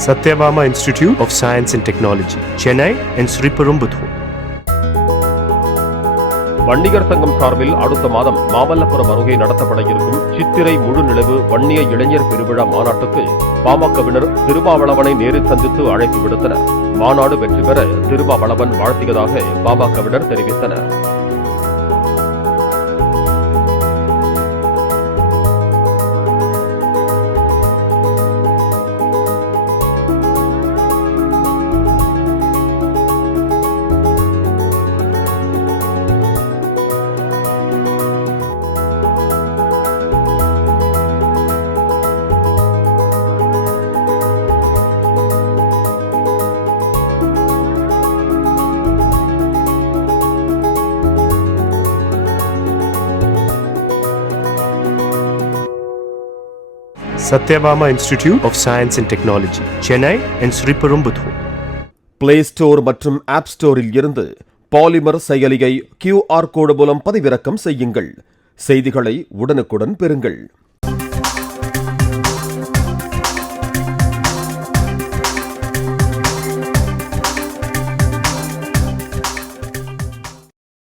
Satyabama Institute of Science and Technology, Chennai and Sriperumbudur. Vanniyar சங்கம் சார்பில் அடுத்த மாதம் மாமல்லபுரம் அருகே நடத்தப்பட இருக்கும் சித்திரை முழு நிலவு வன்னிய இளைஞர் பெருவிழா மாநாட்டுக்கு பாமகவினர் திருமாவளவனை நேரில் சந்தித்து அழைப்பு விடுத்தனர். மாநாடு வெற்றி பெற திருமாவளவன் வாழ்த்தியதாக பாமகவினர் தெரிவித்தனர். Satyabama Institute of Science and Technology, Chennai and Sriperumbudur. Play store மற்றும் ஆப் ஸ்டோரில் இருந்து பாலிமர் செயலியை QR கோடு மூலம் பதிவிறக்கம் செய்யுங்கள். செய்திகளை உடனுக்குடன் பெறுங்கள்.